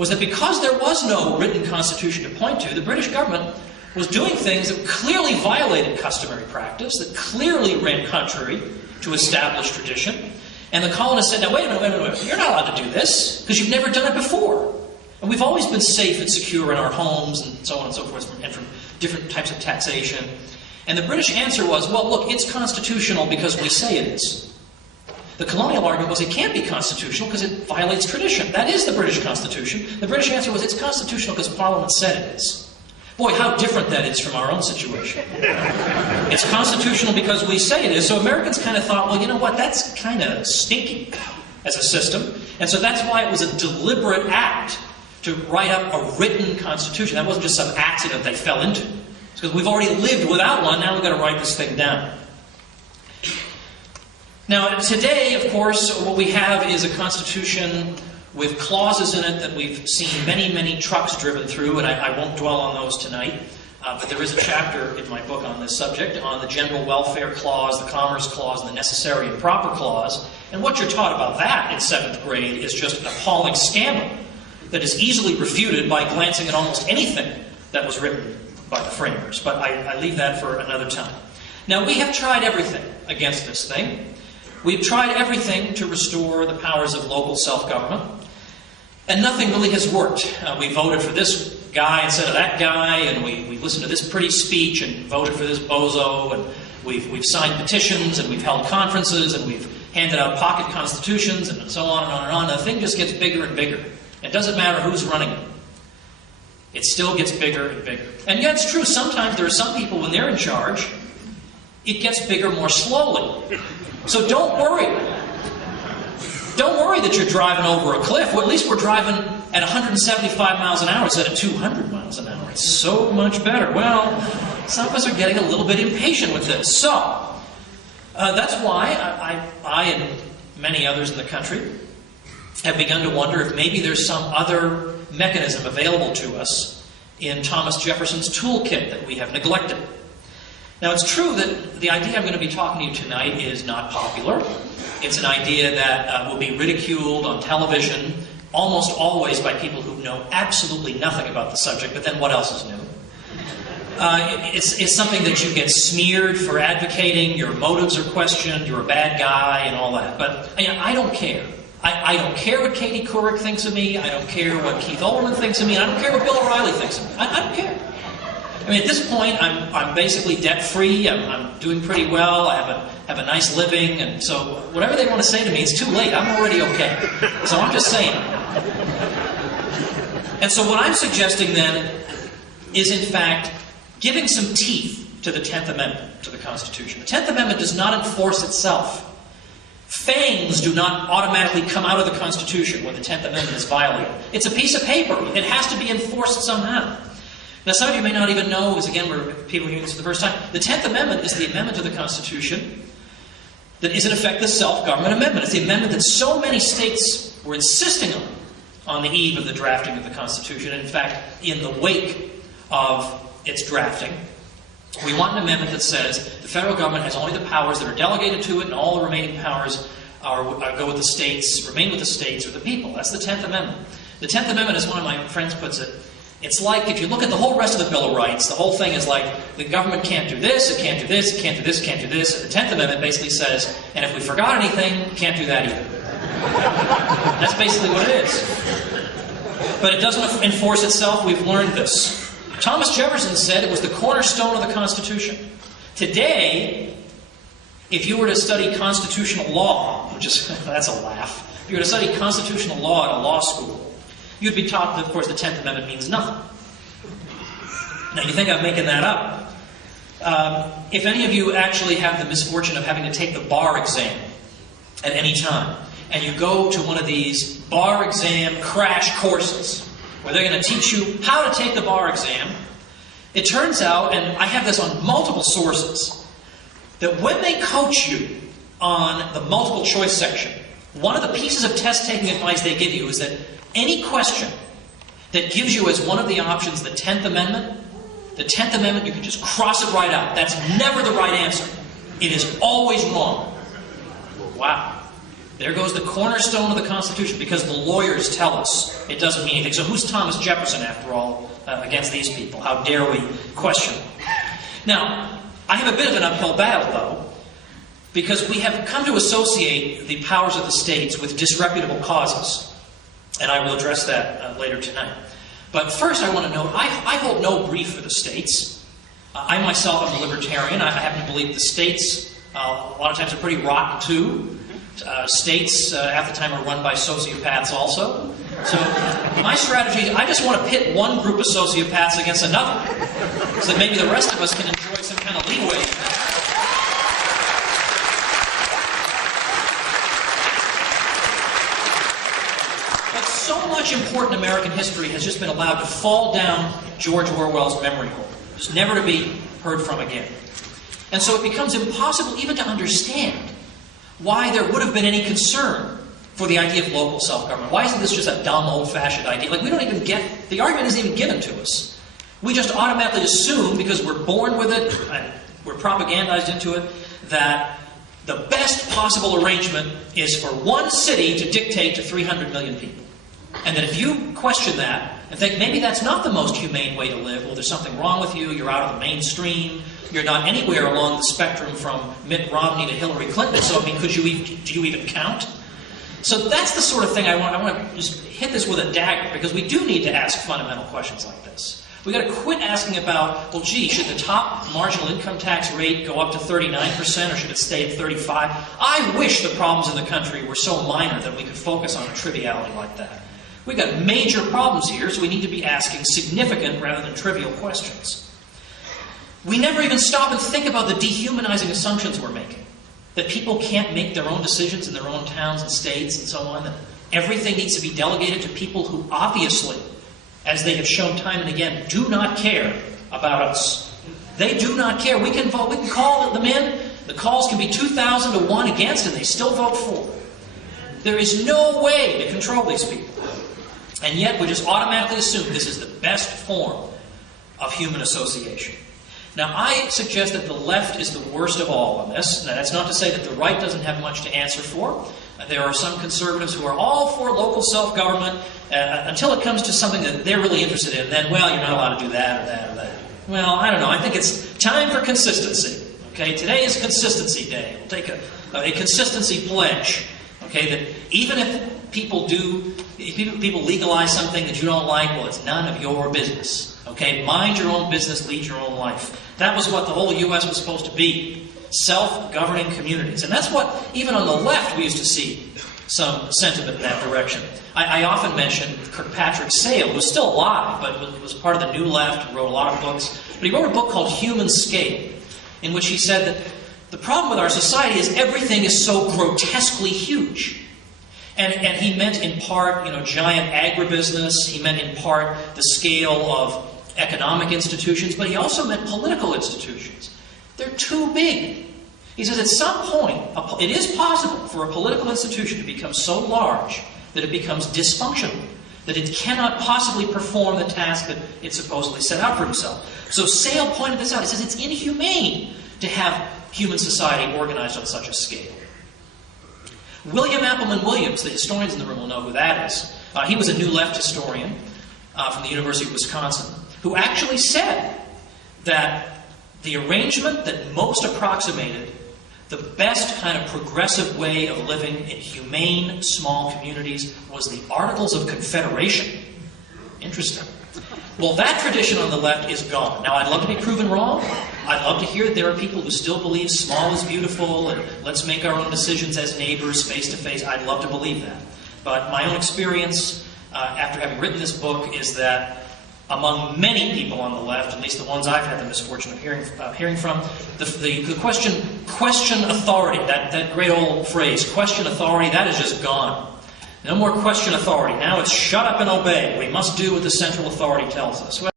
was that because there was no written constitution to point to, the British government was doing things that clearly violated customary practice, that clearly ran contrary to established tradition. And the colonists said, now wait a minute, you're not allowed to do this, because you've never done it before. And we've always been safe and secure in our homes, and so on and so forth, and from different types of taxation. And the British answer was, well, look, it's constitutional because we say it is. The colonial argument was it can't be constitutional because it violates tradition. That is the British Constitution. The British answer was it's constitutional because Parliament said it is. Boy, how different that is from our own situation. It's constitutional because we say it is. So Americans kind of thought, well, you know what, that's kind of stinky as a system. And so that's why it was a deliberate act to write up a written constitution. That wasn't just some accident they fell into. It's because we've already lived without one, now we've got to write this thing down. Now, today, of course, what we have is a constitution with clauses in it that we've seen many, many trucks driven through, and I won't dwell on those tonight. But there is a chapter in my book on this subject, on the General Welfare Clause, the Commerce Clause, and the Necessary and Proper Clause. And what you're taught about that in 7th grade is just an appalling scandal that is easily refuted by glancing at almost anything that was written by the framers. But I leave that for another time. Now, we have tried everything against this thing. We've tried everything to restore the powers of local self-government, and nothing really has worked. We voted for this guy instead of that guy, and we listened to this pretty speech and voted for this bozo, and we've signed petitions, and we've held conferences, and we've handed out pocket constitutions, and so on and on and on. And the thing just gets bigger and bigger. It doesn't matter who's running it. It still gets bigger and bigger. And yet it's true, sometimes there are some people, when they're in charge, it gets bigger more slowly. So don't worry. Don't worry that you're driving over a cliff. Well, at least we're driving at 175 miles an hour instead of 200 miles an hour. It's so much better. Well, some of us are getting a little bit impatient with this. So, that's why I and many others in the country have begun to wonder if maybe there's some other mechanism available to us in Thomas Jefferson's toolkit that we have neglected. Now, it's true that the idea I'm going to be talking to you tonight is not popular. It's an idea that will be ridiculed on television almost always by people who know absolutely nothing about the subject, but then what else is new? It's something that you get smeared for advocating, your motives are questioned, you're a bad guy, and all that. But I don't care. I don't care what Katie Couric thinks of me, I don't care what Keith Olbermann thinks of me, and I don't care what Bill O'Reilly thinks of me. I don't care. I mean, at this point, I'm basically debt-free. I'm doing pretty well. I have a nice living, and so whatever they want to say to me, it's too late. I'm already okay. So I'm just saying. And so what I'm suggesting then is, in fact, giving some teeth to the 10th Amendment to the Constitution. The 10th Amendment does not enforce itself. Fangs do not automatically come out of the Constitution when the 10th Amendment is violated. It's a piece of paper. It has to be enforced somehow. Now, some of you may not even know, because again, we're people hearing this for the first time, the 10th Amendment is the amendment to the Constitution that is, in effect, the self-government amendment. It's the amendment that so many states were insisting on the eve of the drafting of the Constitution. And in fact, in the wake of its drafting, we want an amendment that says the federal government has only the powers that are delegated to it, and all the remaining powers go with the states, remain with the states or the people. That's the 10th Amendment. The 10th Amendment, as one of my friends puts it, it's like if you look at the whole rest of the Bill of Rights, the whole thing is like the government can't do this, it can't do this, it can't do this, it can't do this. And the 10th Amendment basically says, and if we forgot anything, can't do that either. That's basically what it is. But it doesn't enforce itself. We've learned this. Thomas Jefferson said it was the cornerstone of the Constitution. Today, if you were to study constitutional law, which is, that's a laugh, if you were to study constitutional law at a law school, you'd be taught that, of course, the 10th Amendment means nothing. Now, you think I'm making that up. If any of you actually have the misfortune of having to take the bar exam at any time, and you go to one of these bar exam crash courses, where they're going to teach you how to take the bar exam, it turns out, and I have this on multiple sources, that when they coach you on the multiple choice section, one of the pieces of test-taking advice they give you is that any question that gives you as one of the options the 10th Amendment, you can just cross it right out. That's never the right answer. It is always wrong. Wow. There goes the cornerstone of the Constitution, because the lawyers tell us it doesn't mean anything. So who's Thomas Jefferson, after all, against these people? How dare we question them? Now, I have a bit of an uphill battle, though, because we have come to associate the powers of the states with disreputable causes. And I will address that later tonight. But first I want to note, I hold no brief for the states. I myself am a libertarian. I happen to believe the states, a lot of times, are pretty rotten too. States, half the time, are run by sociopaths also. So my strategy is I just want to pit one group of sociopaths against another, so that maybe the rest of us can enjoy some kind of leeway. But so much important American history has just been allowed to fall down George Orwell's memory hole, just never to be heard from again. And so it becomes impossible even to understand why there would have been any concern for the idea of local self-government. Why isn't this just a dumb, old-fashioned idea? Like, we don't even get, the argument isn't even given to us. We just automatically assume, because we're born with it, and we're propagandized into it, that the best possible arrangement is for one city to dictate to 300 million people. And that if you question that, and think maybe that's not the most humane way to live, well, there's something wrong with you, you're out of the mainstream, you're not anywhere along the spectrum from Mitt Romney to Hillary Clinton, so I mean, do you even count? So that's the sort of thing I want to just hit this with a dagger, because we do need to ask fundamental questions like this. We've got to quit asking about, well, gee, should the top marginal income tax rate go up to 39%, or should it stay at 35%? I wish the problems in the country were so minor that we could focus on a triviality like that. We've got major problems here, so we need to be asking significant rather than trivial questions. We never even stop and think about the dehumanizing assumptions we're making. That people can't make their own decisions in their own towns and states and so on. That everything needs to be delegated to people who obviously, as they have shown time and again, do not care about us. They do not care. We can vote. We can call them in. The calls can be 2,000 to 1 against, and they still vote for. There is no way to control these people. And yet we just automatically assume this is the best form of human association. Now, I suggest that the left is the worst of all on this. Now, that's not to say that the right doesn't have much to answer for. There are some conservatives who are all for local self-government until it comes to something that they're really interested in. Then, well, you're not allowed to do that or that or that. Well, I don't know. I think it's time for consistency. Okay, today is Consistency Day. We'll take a consistency pledge. Okay, that even if people legalize something that you don't like, well, it's none of your business. Okay, mind your own business, lead your own life. That was what the whole U.S. was supposed to be. Self-governing communities. And that's what, even on the left, we used to see some sentiment in that direction. I often mention Kirkpatrick Sale, who was still alive, but was part of the New Left, and wrote a lot of books. But he wrote a book called Human Scale, in which he said that the problem with our society is everything is so grotesquely huge. And he meant in part, giant agribusiness. He meant in part the scale of economic institutions, but he also meant political institutions. They're too big. He says at some point, it is possible for a political institution to become so large that it becomes dysfunctional, that it cannot possibly perform the task that it supposedly set out for itself. So Sale pointed this out. He says it's inhumane to have human society organized on such a scale. William Appleman Williams, the historians in the room will know who that is. He was a New Left historian from the University of Wisconsin, who actually said that the arrangement that most approximated the best kind of progressive way of living in humane, small communities was the Articles of Confederation. Interesting. Well, that tradition on the left is gone. Now, I'd love to be proven wrong. I'd love to hear that there are people who still believe small is beautiful and let's make our own decisions as neighbors, face to face. I'd love to believe that. But my own experience, after having written this book, is that among many people on the left, at least the ones I've had the misfortune of hearing from, the question authority, that great old phrase, question authority, that is just gone. No more question authority. Now it's shut up and obey. We must do what the central authority tells us.